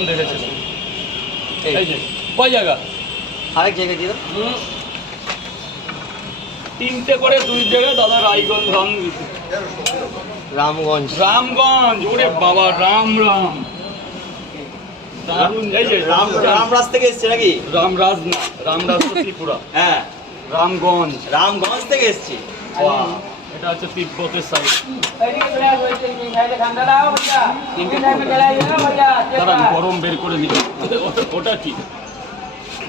এই যে কয় জায়গা? আরেক জায়গায় দিয়ে হুম। তিনটে করে দুই জায়গায় দাদা রায়গঞ্জ রাম রামগঞ্জ। রামগঞ্জ ওরে বাবা রাম রাম। দারুণ এই যে রাম রামরাজ থেকে এসছে নাকি? রামরাজ না রামরাজ তো ত্রিপুরা। হ্যাঁ। রামগঞ্জ। রামগঞ্জ থেকে এসছি। বাহ, এটা হচ্ছে তিব্বতের সাইড দাঁড়ান গরম বের করে দিই ওটা- কি?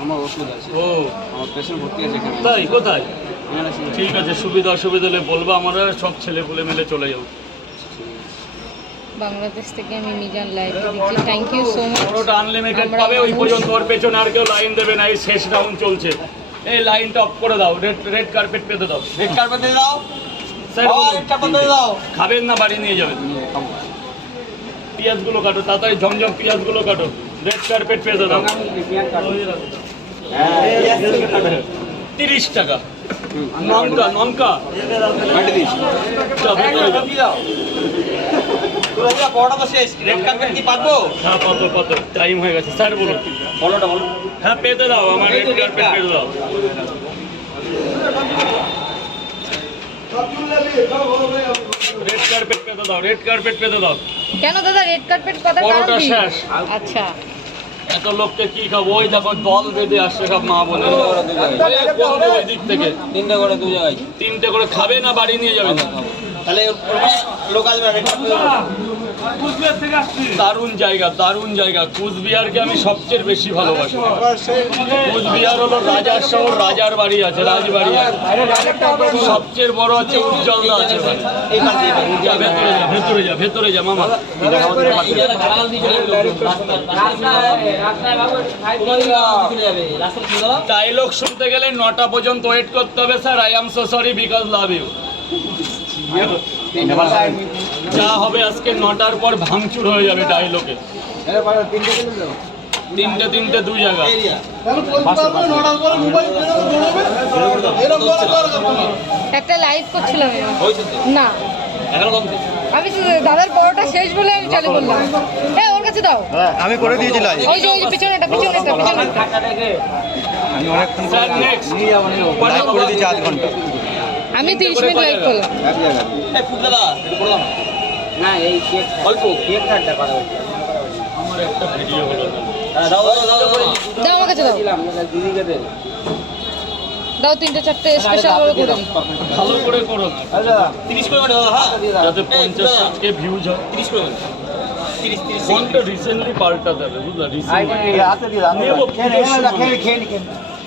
আমার ওষুধ আছে। ও। আমার পেশেন্ট ভর্তি আছে তাই? কোথায়? ঠিক আছে সুবিধা অসুবিধা হলে বলব আমরা সব ছেলে পুলে মিলে চলে যাব। বাংলাদেশ থেকে আমি মিজান লাইভ দিচ্ছি থ্যাংক ইউ সো মাচ ওটা আনলিমিটেড পাবে ওই পর্যন্ত ওর পেছনে আর কেউ লাইন দেবে না এই শেষ রাউন্ড চলছে। এই লাইনটা অফ করে দাও রেড রেড কার্পেট পেতে দাও। রেড কার্পেট দিয়ে দাও। দাও। খাবেন না বাড়ি নিয়ে যাবেন। পেঁয়াজগুলো কাটো তাড়াতাড়ি ঝমঝম পেঁয়াজগুলো কাটো। রেড কার্পেট পেতে দাও। হ্যাঁ তিরিশ টাকা। ননকা ননকা কাটি দিস। যা, ভেতরে যা। তুই পড়া তো শেষ। রেড কার্পেট কি পারব হ্যাঁ পাতো পাতো টাইম হয়ে গেছে। স্যার বলুন। বলোটা বলো। হ্যাঁ পেতে দাও। আমার রেড কার্পেট পেতে দাও রেড কার্পেট পেতে দাও রেড কার্পেট পেতে দাও। কেন দাদা রেড কার্পেট কথা পরোটা শেষ। আচ্ছা। এত লোককে কি খাব? ওই দেখো দল বেঁধে আসছে সব মা বলে দিক থেকে। তিনটে করে দু জায়গায়। তিনটে করে খাবে না বাড়ি নিয়ে যাবে। না তাহলে দারুণ জায়গা দারুণ জায়গা। কুচবিহারকে আমি সবচেয়ে বেশি ভালোবাসি। কুচবিহার হলো রাজার শহর রাজার বাড়ি আছে রাজবাড়ি আছে। সবচেয়ে বড় হচ্ছে উজ্জ্বলদা আছে পাশে। যা ভেতরে যা ভেতরে যা ভেতরে যা মামা। ডায়লগ শুনতে গেলে নটা পর্যন্ত ওয়েট করতে হবে sir I am so sorry because love you যা হবে আজকে নটার পর ভাঙচুর হয়ে যাবে ডায়লগে তিনটে তিনটে দুই জায়গা। একটা লাইভ করছিলাম না। আমি দাদার পরোটা শেষ বলে আমি চালু করলাম। এ ওর কাছে দাও। আমি করে দিয়েছি লাইভ ওই যে পিছনেটা পিছনেটা পিছনেটা আমি অনেকক্ষণ স্যার নেক্সট লাইভ করে দিয়েছি আধ ঘণ্টা। আমি তিরিশ মিনিট লাইভ করলাম। এই ফুল দাদা একটু করে দাও না। না এই কেক অল্প। কেক কাটটা করা আমার একটা ভিডিও হলো। হ্যাঁ, দাও দাও দাও দাও। দাও আমার কাছে দাও। দিলাম দিদিকে দে। দাও তিনটে চারটে স্পেশাল করে করে ভালো করে করো তিরিশ করে মানে দাদা হ্যাঁ। যাতে পঞ্চাশ ষাটকে ভিউজ হয় তিরিশ করে তিরিশ তিরিশ ফোনটা রিসেন্টলি পাল্টাতে হবে বুঝলা? রিসেন্টলি হাতে দিয়ে দাও নেব, খেয়ে